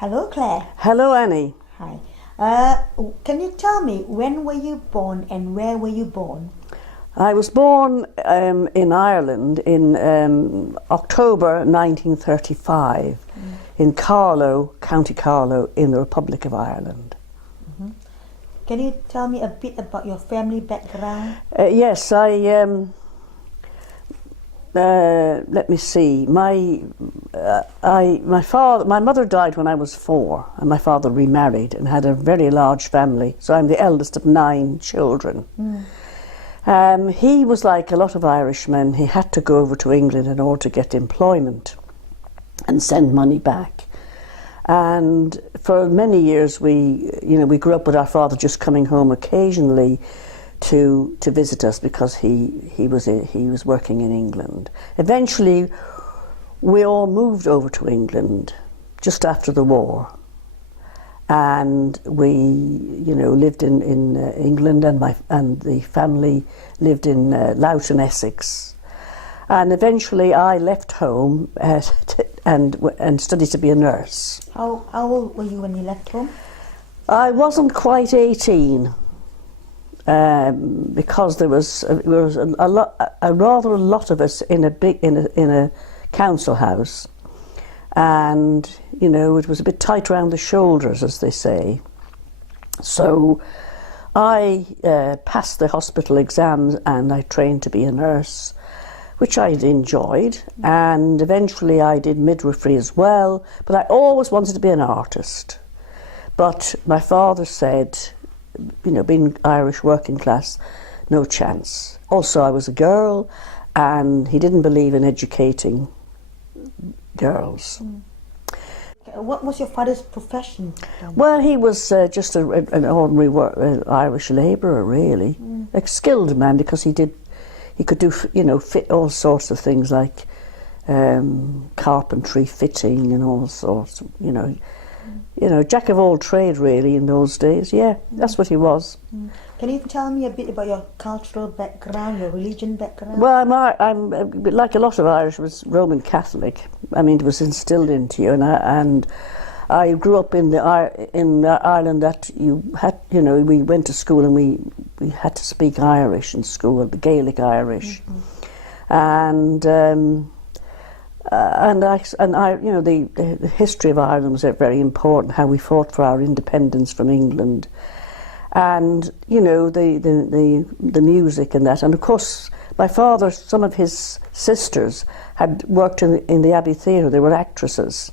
Hello, Claire. Hello, Annie. Hi. Can you tell me when were you born and where were you born? I was born in Ireland in October 1935 in Carlow, County Carlow, in the Republic of Ireland. Can you tell me a bit about your family background? Yes, let me see. My mother died when I was 4, and my father remarried and had a very large family. So I'm the eldest of 9 children. He was like a lot of Irishmen. He had to go over to England in order to get employment and send money back. And for many years, we grew up with our father just coming home occasionally to visit us because he was working in England. Eventually, we all moved over to England just after the war, and we lived in England, and the family lived in Loughton, Essex. And eventually, I left home and studied to be a nurse. How old were you when you left home? I wasn't quite 18. Because there was a rather lot of us in a council house, and it was a bit tight around the shoulders, as they say. So I passed the hospital exams and I trained to be a nurse, which I enjoyed, and eventually I did midwifery as well. But I always wanted to be an artist. But my father said, being Irish working class, no chance. Also, I was a girl, and he didn't believe in educating girls. What was your father's profession? Well, he was just an ordinary Irish labourer, really. A skilled man, because he could do, fit all sorts of things like carpentry, fitting, and all sorts. Jack of all trade, really, in those days. Yeah, that's what he was. Can you tell me a bit about your cultural background, your religion background? Well, I'm like a lot of Irish, was Roman Catholic. I mean, it was instilled into you, and I grew up in Ireland that you had, we went to school and we had to speak Irish in school, the Gaelic Irish, and the history of Ireland was very important. How we fought for our independence from England, and the music and that. And of course, my father, some of his sisters had worked in the Abbey Theatre. They were actresses,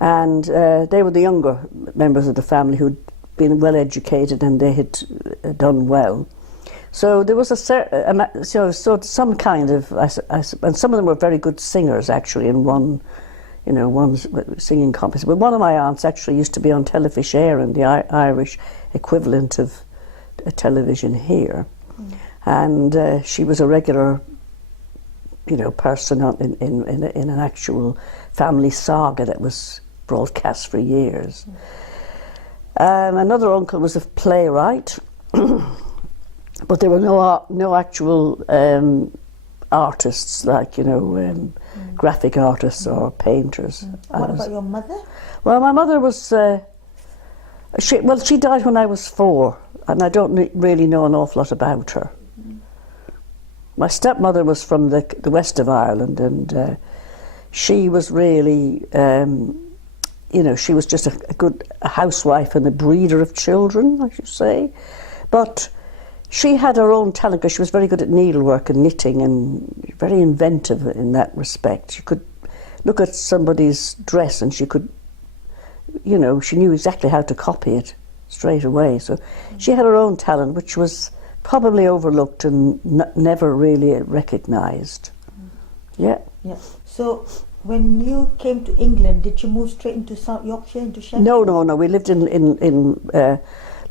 and they were the younger members of the family who'd been well educated, and they had done well. So there was some kind of, and some of them were very good singers actually. In one singing competition. But one of my aunts actually used to be on Television Air, and the Irish equivalent of television here, and she was a regular, person in an actual family saga that was broadcast for years. Another uncle was a playwright. But there were no actual artists, like graphic artists or painters. What about your mother? Well, my mother was she died when I was 4, and I don't really know an awful lot about her. My stepmother was from the west of Ireland, and she was really she was just a good housewife and a breeder of children, I should say. But she had her own talent, because she was very good at needlework and knitting, and very inventive in that respect. She could look at somebody's dress and she could, she knew exactly how to copy it straight away. So she had her own talent, which was probably overlooked and never really recognised. Yeah. So when you came to England, did you move straight into South Yorkshire, into Sheffield? No. We lived in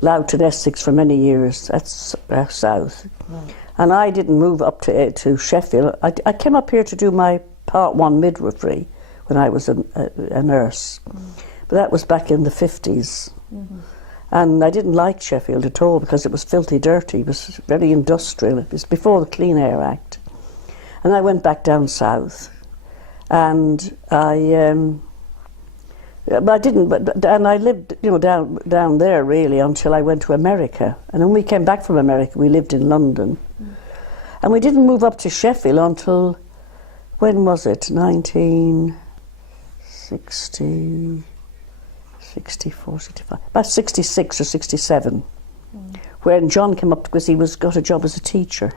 Loughton, Essex for many years. That's south. Right. And I didn't move up to Sheffield. I came up here to do my Part 1 midwifery when I was a nurse. But that was back in the 50s. And I didn't like Sheffield at all, because it was filthy dirty. It was very industrial. It was before the Clean Air Act. And I went back down south. And I But I didn't, and I lived, down there really until I went to America. And when we came back from America, we lived in London. And we didn't move up to Sheffield until, when was it? 1960, 64, 65, about 66 or 67. When John came up because he got a job as a teacher.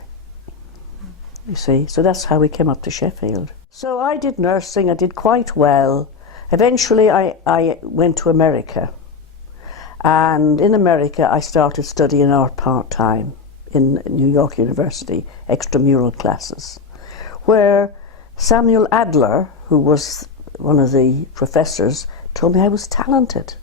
You see, so that's how we came up to Sheffield. So I did nursing, I did quite well. Eventually I went to America, and in America I started studying art part-time in New York University, extramural classes, where Samuel Adler, who was one of the professors, told me I was talented.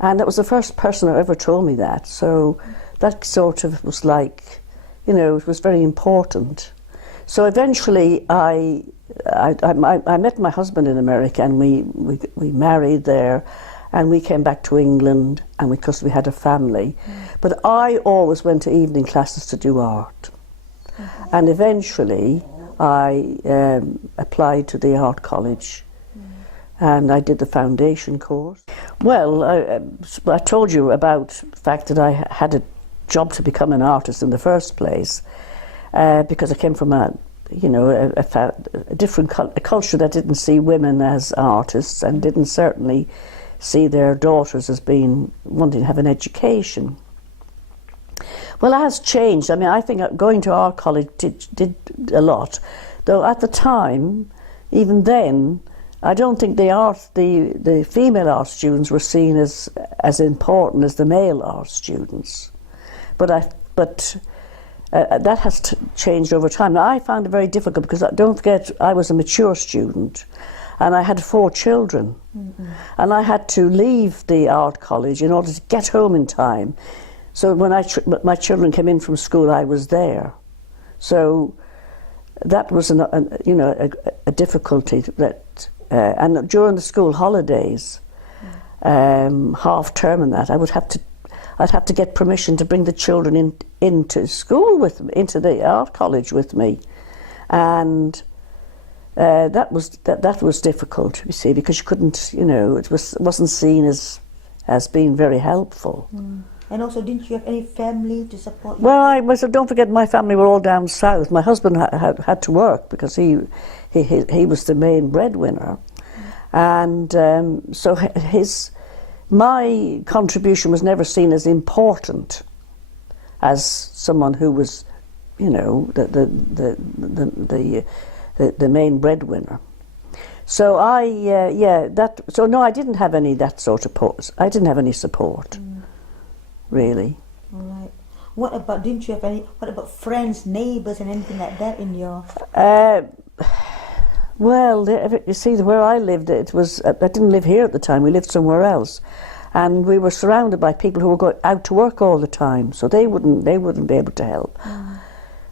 And that was the first person who ever told me that, so that sort of was like, it was very important. So eventually I met my husband in America, and we married there, and we came back to England, and because we had a family. But I always went to evening classes to do art. And eventually I applied to the art college, and I did the foundation course. Well, I told you about the fact that I had a job to become an artist in the first place, because I came from a different culture that didn't see women as artists, and didn't certainly see their daughters as wanting to have an education. Well, it has changed. I mean, I think going to art college did a lot, though at the time, even then, I don't think the female art students were seen as important as the male art students. But that has changed over time. Now, I found it very difficult because, don't forget, I was a mature student and I had 4 children. And I had to leave the art college in order to get home in time. So when my children came in from school, I was there. So that was a difficulty. And during the school holidays, half term and that, I'd have to get permission to bring the children into school with me, into the art college with me, and that was difficult, you see, because you couldn't, it wasn't seen as being very helpful. And also, didn't you have any family to support you? Well, don't forget, my family were all down south. My husband had to work because he was the main breadwinner, and so my contribution was never seen as important as someone who was, the main breadwinner. So no, I didn't have any that sort of support. I didn't have any support, really. All right. What about friends, neighbours, and anything like that in your? Well, you see, where I lived, I didn't live here at the time. We lived somewhere else, and we were surrounded by people who were going out to work all the time, so they wouldn't be able to help.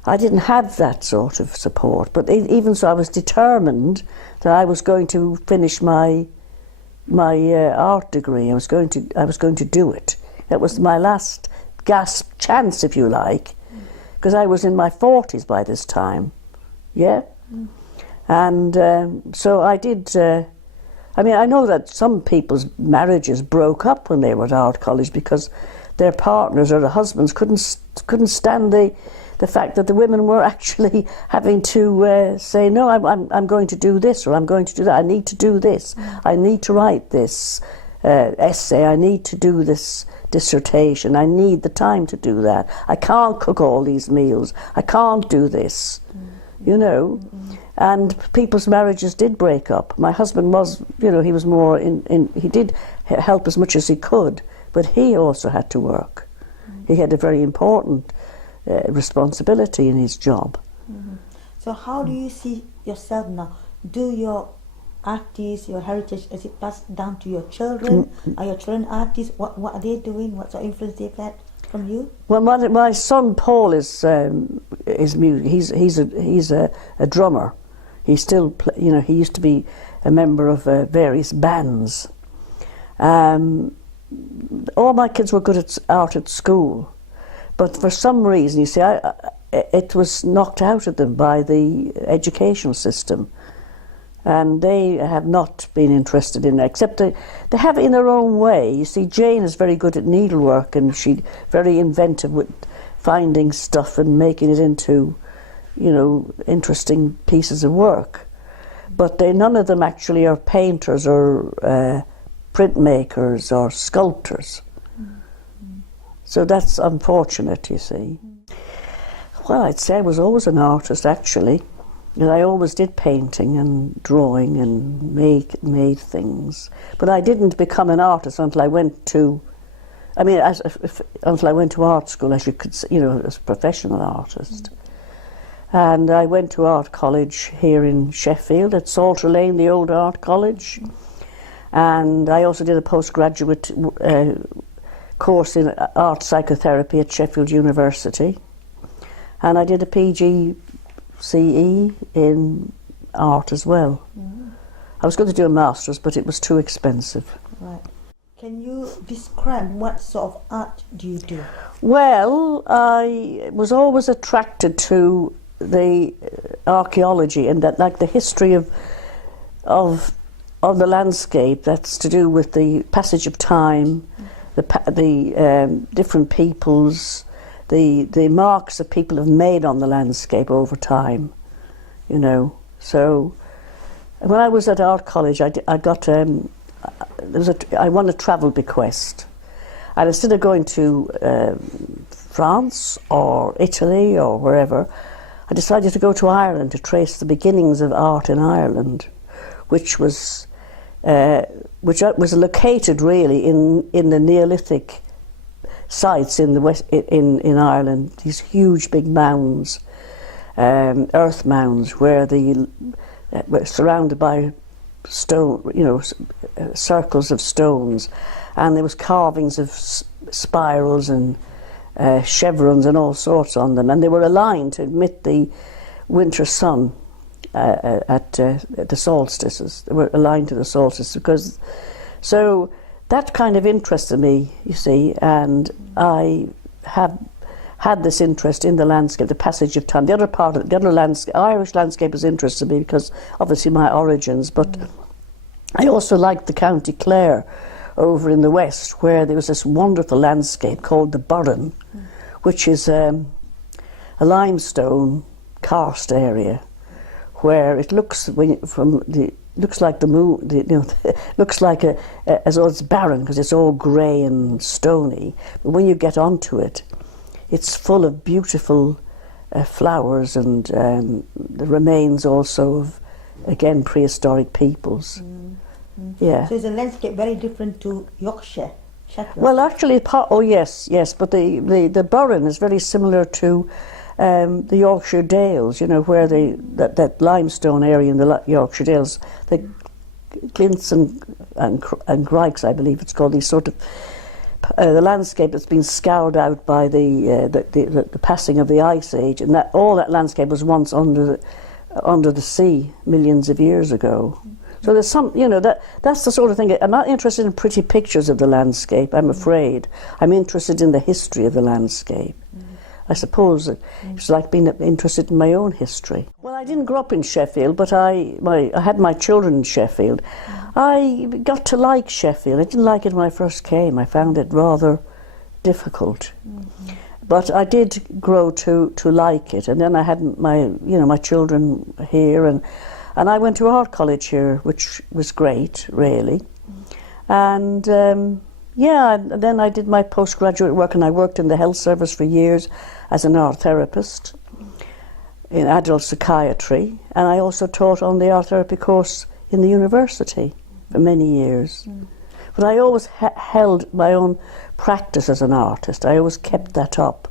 I didn't have that sort of support, but even so, I was determined that I was going to finish my art degree. I was going to do it. That was my last gasp chance, if you like, because I was in my 40s by this time. Yeah. And so I did. I know that some people's marriages broke up when they were at art college because their partners or their husbands couldn't stand the fact that the women were actually having to say, no, I'm going to do this, or I'm going to do that. I need to do this. I need to write this essay. I need to do this dissertation. I need the time to do that. I can't cook all these meals. I can't do this. And people's marriages did break up. My husband was, he was more he did help as much as he could, but he also had to work. He had a very important responsibility in his job. So how do you see yourself now? Do your artists, your heritage, is it passed down to your children? Are your children artists? What are they doing? What sort of influence they've had from you? Well, my son Paul is music. He's a drummer. He still he used to be a member of various bands. All my kids were good at art at school, but for some reason, you see, it was knocked out of them by the educational system. And they have not been interested in it, except they have it in their own way. You see, Jane is very good at needlework, and she's very inventive with finding stuff and making it into, you know, interesting pieces of work. But none of them actually are painters or printmakers or sculptors. So that's unfortunate, you see. Well, I'd say I was always an artist, actually. And I always did painting and drawing and made things. But I didn't become an artist until I went to, until I went to art school, as you could say, you know, as a professional artist. And I went to art college here in Sheffield at Salter Lane, the old art college. And I also did a postgraduate course in art psychotherapy at Sheffield University. And I did a PGCE in art as well. I was going to do a master's, but it was too expensive. Right. Can you describe what sort of art do you do? Well, I was always attracted to the archaeology and that, like the history of the landscape. That's to do with the passage of time, the different peoples, the marks that people have made on the landscape over time, you know. So when I was at art college, I got I won a travel bequest, and instead of going to France or Italy or wherever, I decided to go to Ireland to trace the beginnings of art in Ireland, which was located really in the Neolithic sites in the west in Ireland. These huge big mounds, earth mounds, where were surrounded by stone, you know, circles of stones, and there was carvings of spirals and chevrons and all sorts on them, and they were aligned to admit the winter sun at the solstices. They were aligned to the solstices so that kind of interested me, you see, and I have had this interest in the landscape, the passage of time. The other landscape, Irish landscape, has interested me because obviously my origins, but I also liked the County Clare over in the west, where there was this wonderful landscape called the Burren, which is a limestone karst area, where it looks looks like the moon. Looks like as though it's barren because it's all grey and stony. But when you get onto it, it's full of beautiful flowers and the remains also of, again, prehistoric peoples. Yeah. So is the landscape very different to Yorkshire, Sheffield? Well, actually, yes, but the Burren is very similar to the Yorkshire Dales, you know, where that limestone area in the Yorkshire Dales, the Glints and Grikes, I believe it's called, these sort of the landscape that's been scoured out by the passing of the Ice Age, and that all that landscape was once under the sea millions of years ago. So there's some, you know, that's the sort of thing. I'm not interested in pretty pictures of the landscape, I'm afraid. I'm interested in the history of the landscape. I suppose it's like being interested in my own history. Well, I didn't grow up in Sheffield, but I had my children in Sheffield. I got to like Sheffield. I didn't like it when I first came. I found it rather difficult. But I did grow to like it, and then I had my children here, and I went to art college here, which was great, really. And and then I did my postgraduate work, and I worked in the health service for years as an art therapist in adult psychiatry, and I also taught on the art therapy course in the university for many years. But I always held my own practice as an artist. I always kept that up,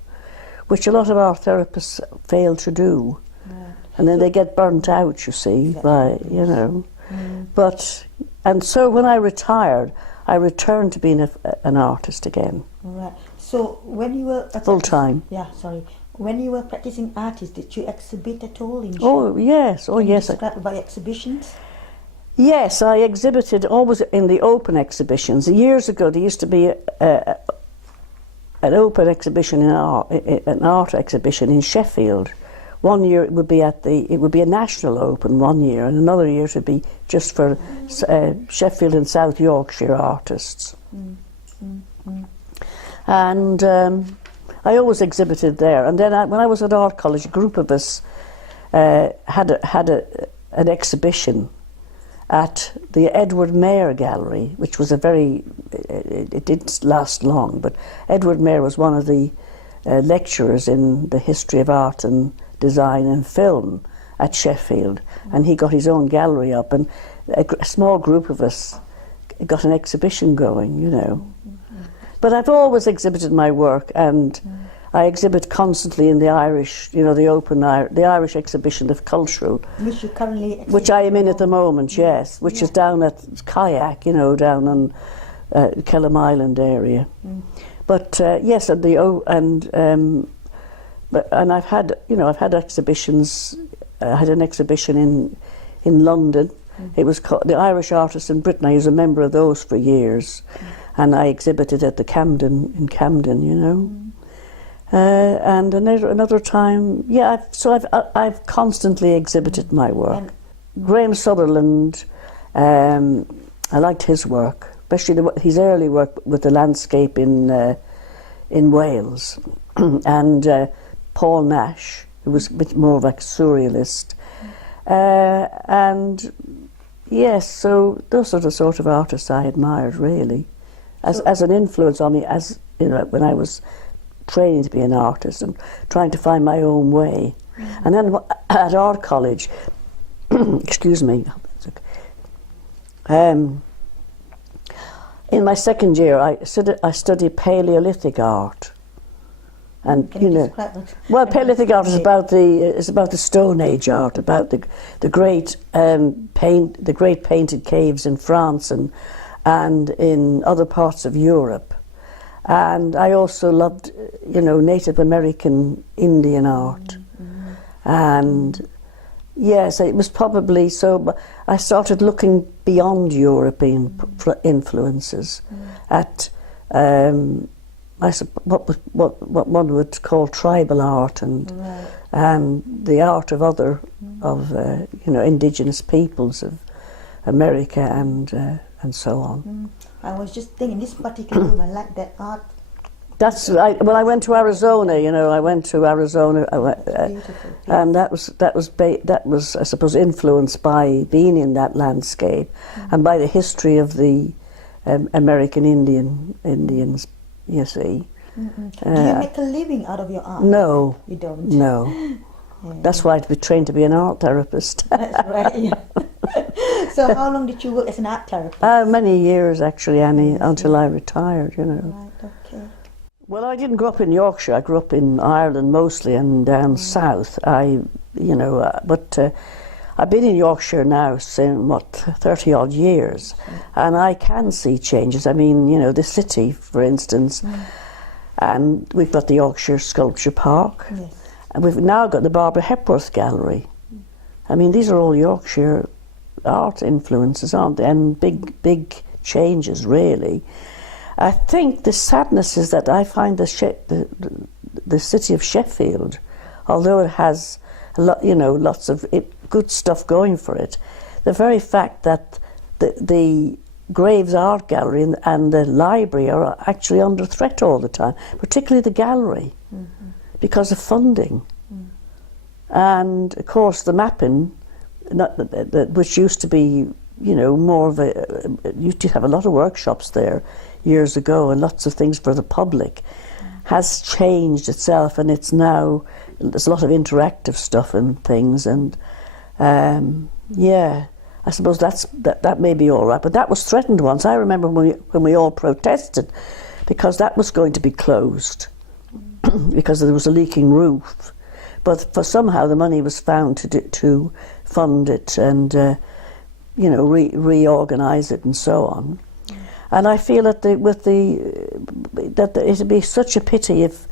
which a lot of art therapists fail to do. And then they get burnt out, you see, by, you know. And so when I retired, I returned to being an artist again. Right. So when you were full time. When you were practicing artist, did you exhibit at all in? Oh yes, Can you describe about exhibitions? Yes, I exhibited always in the open exhibitions. Years ago, there used to be an open exhibition an art exhibition in Sheffield, one year it would be a national open one year, and another year it would be just for Sheffield and South Yorkshire artists. And I always exhibited there. And then when I was at art college, a group of us had an exhibition at the Edward Mayer Gallery, which was it didn't last long, but Edward Mayer was one of the lecturers in the history of art and design and film at Sheffield, and he got his own gallery up, and a small group of us got an exhibition going, you know. But I've always exhibited my work, and I exhibit constantly in the Irish, you know, the Irish exhibition of cultural, which I am in at the moment, yes, which is down at Kayak, you know, down on Kellam Island area. But yes, and I've had exhibitions. I had an exhibition in London. It was called the Irish Artists in Britain. I was a member of those for years, and I exhibited at the Camden, you know. And another time, yeah. I've constantly exhibited my work. Graham Sutherland, I liked his work, especially his early work with the landscape in Wales, and Paul Nash, who was a bit more of a surrealist, and yes, so those are the sort of artists I admired really, as an influence on me, as you know, when I was training to be an artist and trying to find my own way. And then at art college, excuse me, in my second year I studied Paleolithic art, and you know, well, Paleolithic art is about the Stone Age art, about the great painted caves in France and in other parts of Europe. And I also loved, you know, Native American Indian art. And yes, it was probably so, but I started looking beyond European influences at what one would call tribal art and the art of other you know, indigenous peoples of America and so on. I was just thinking, this particular room, I like that art. That's right. Well, I went to Arizona. You know, I went to Arizona, Beautiful. and that was I suppose influenced by being in that landscape and by the history of the American Indians. You see. Do you make a living out of your art? No, you don't. No. Yeah. That's why I'd be trained to be an art therapist. That's right. Yeah. So, how long did you work as an art therapist? Many years, actually, Annie, until I retired. You know. Right. Okay. Well, I didn't grow up in Yorkshire. I grew up in Ireland mostly, and down south. But I've been in Yorkshire now since 30 odd years, and I can see changes. I mean, you know, the city, for instance, and we've got the Yorkshire Sculpture Park, and we've now got the Barbara Hepworth Gallery. I mean, these are all Yorkshire art influences, aren't they? And big changes, really. I think the sadness is that I find the city of Sheffield, although it has a lot, you know, lots of good stuff going for it, the very fact that the Graves Art Gallery and the library are actually under threat all the time, particularly the gallery, because of funding. And of course the mapping, which used to be, you know, more of used to have a lot of workshops there years ago and lots of things for the public, has changed itself, and it's now, there's a lot of interactive stuff and things, and yeah, I suppose that may be all right, but that was threatened once. I remember when we all protested because that was going to be closed because there was a leaking roof, but for somehow the money was found to fund it and you know, reorganise it and so on. And I feel that it'd be such a pity if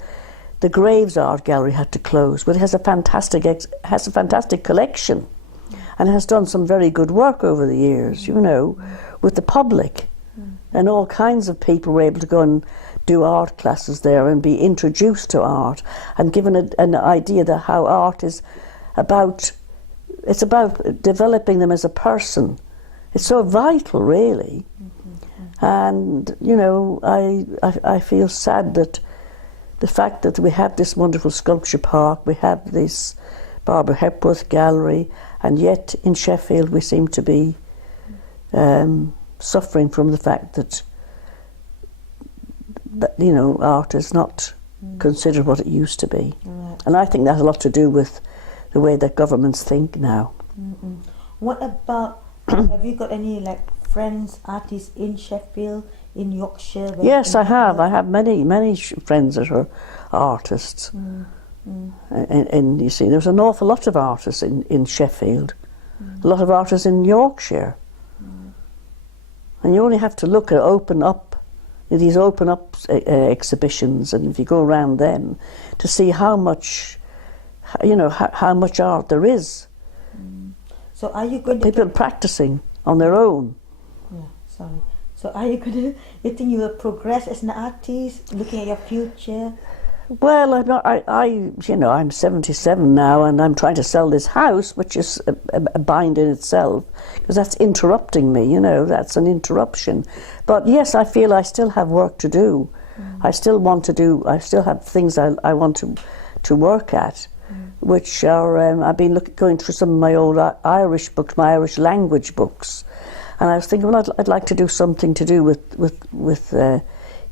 the Graves Art Gallery had to close, but it has a fantastic collection, and it has done some very good work over the years, you know, with the public, and all kinds of people were able to go and do art classes there and be introduced to art and given an idea that how art is about, it's about developing them as a person. It's so vital, really. And, you know, I feel sad that the fact that we have this wonderful sculpture park, we have this Barbara Hepworth gallery, and yet in Sheffield we seem to be suffering from the fact that, you know, art is not considered what it used to be. Right. And I think that has a lot to do with the way that governments think now. What about, have you got any like friends, artists in Sheffield, in Yorkshire? Yes, I have. I have many friends that are artists. And you see, there's an awful lot of artists in Sheffield, a lot of artists in Yorkshire. And you only have to look at these open up exhibitions, and if you go around them, to see how much, you know, how much art there is. So are you going to... People practicing on their own. Yeah, sorry. So are you going to, you think you will progress as an artist, looking at your future? Well, I'm not, you know, I'm 77 now, and I'm trying to sell this house, which is a bind in itself, because that's interrupting me, you know, that's an interruption. But yes, I feel I still have work to do. I still have things I want to work at, which are, I've been going through some of my old Irish books, my Irish language books, and I was thinking, well, I'd like to do something to do with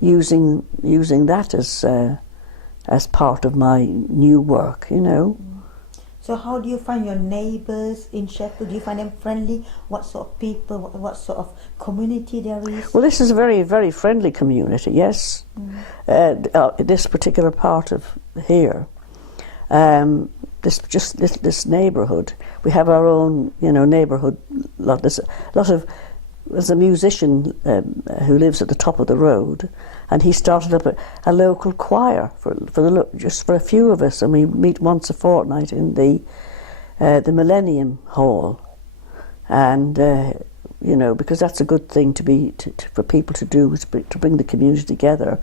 using that as part of my new work, you know. So how do you find your neighbours in Sheffield? Do you find them friendly? What sort of people, what sort of community there is? Well, this is a very, very friendly community, yes. This particular part of here, this neighbourhood, we have our own, you know, neighbourhood. There's a musician who lives at the top of the road, and he started up a local choir just for a few of us, and we meet once a fortnight in the Millennium Hall, and you know, because that's a good thing for people to do, to bring the community together.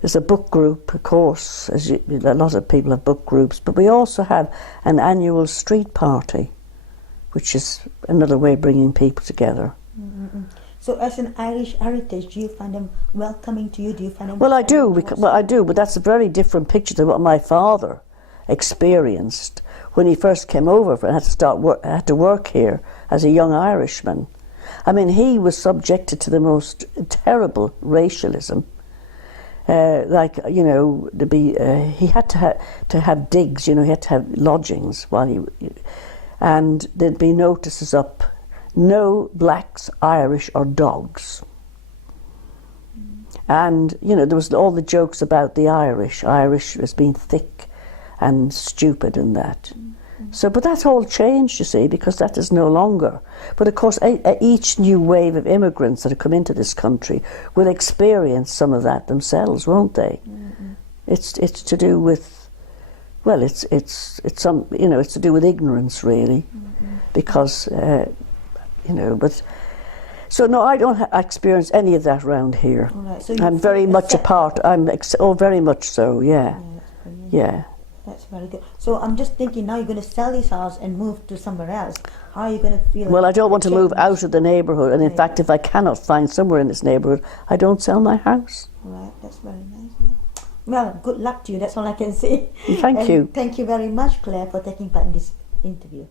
There's a book group, of course, a lot of people have book groups, but we also have an annual street party, which is another way of bringing people together. So as an Irish heritage, do you find them welcoming to you? Do you find them... Well, I do, but that's a very different picture to what my father experienced when he first came over and had to work here as a young Irishman. I mean, he was subjected to the most terrible racialism. Like, you know, he had to have digs, you know, he had to have lodgings and there'd be notices up, no blacks, Irish or dogs. And, you know, there was all the jokes about the Irish as being thick and stupid and that. So, but that's all changed, you see, because that is no longer. But of course, each new wave of immigrants that have come into this country will experience some of that themselves, won't they? It's to do with, well, it's some, you know, it's to do with ignorance, really, because, you know, but. So no, I don't experience any of that around here. Right, so I'm very much a part. Very much so. Yeah, yeah. That's very good. So I'm just thinking now you're going to sell this house and move to somewhere else. How are you going to feel? Well, I don't want to move out of the neighbourhood, and in fact, if I cannot find somewhere in this neighbourhood, I don't sell my house. Right, that's very nice. Yeah. Well, good luck to you. That's all I can say. Thank you. Thank you very much, Claire, for taking part in this interview.